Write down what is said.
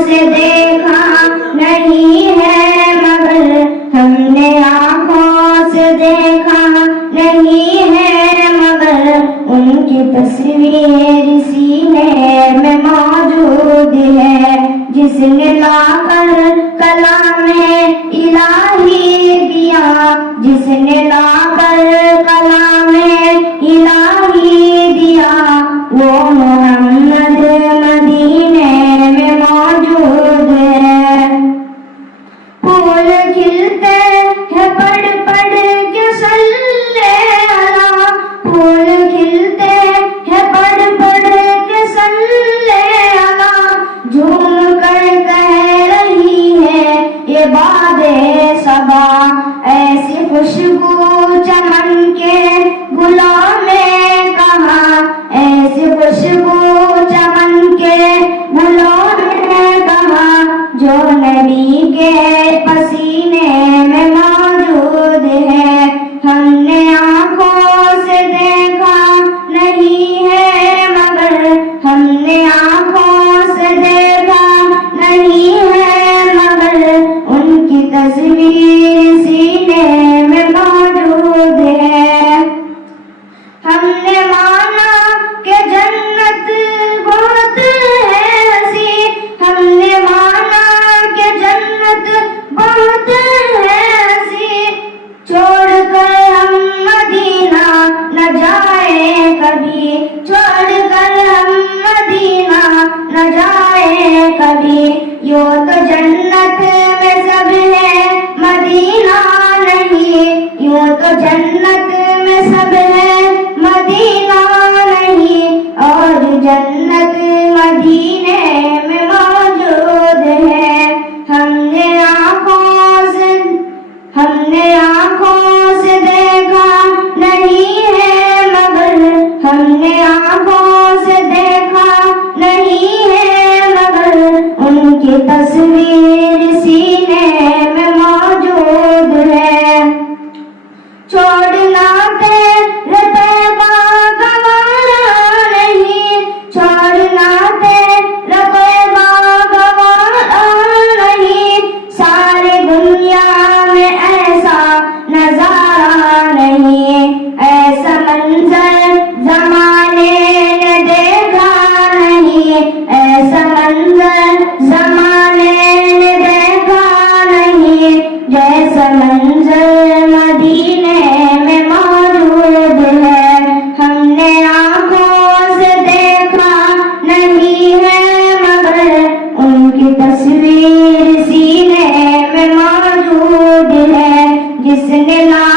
سے دیکھا نہیں ہے مگر ہم نے آنکھوں سے دیکھا نہیں ہے مگر ان کی تصویر سینے میں موجود ہے جس نے لا کر کلام الہی دیا جس نے لا کر کلام الہی دیا وہ محمد مدینے میں موجود ہے پھول کھلتے ہیں پڑھ پڑھ کے صلی اللہ پھول کھلتے ہیں پڑھ پڑھ کے صلی اللہ جھوم کر کہہ رہی ہے یہ باد صبا ایسی خوشبو چمن کے گلوں میں کہاں ایسی خوشبو چمن کے گلوں میں کہاں جو نبی کے پسینے میں موجود ہے ہم نے آنکھوں سے دیکھا نہیں ہے مگر ہم نے آنکھوں سے دیکھا نہیں ہے مگر ان کی تصویر سینے میں موجود ہے ہم نے مانا کہ جنت بہت ہے حسین ہم نے مانا کہ جنت بہت ہے حسین چھوڑ کر ہم مدینہ نہ جائیں کبھی چھوڑ کر ہم مدینہ نہ جائیں کبھی یوں تو جنت میں سب ہے مدینہ نہیں یوں تو جنت میں سب ہے مدینہ نہیں اور جنت مدینے میں موجود ہے ہم نے آنکھوں سے دیکھا نہیں ہے مگر ہم نے آنکھوں سے دیکھا نہیں ہے مگر ان کی تصویر سینے میں موجود ہے چھوڑنا تیرے طیبہ گوارا نہیں چھوڑنا تیرے طیبہ گوارا نہیں ساری دنیا میں ایسا نظارہ نہیں ایسا منظر زمانے نے دیکھا نہیں ایسا منظر زمانے نے دیکھا نہیں جیسا منظر مدینے میں موجود ہے ہم نے آنکھوں سے دیکھا نہیں ہے مگر ان کی تصویر سینے میں موجود ہے جس نے لا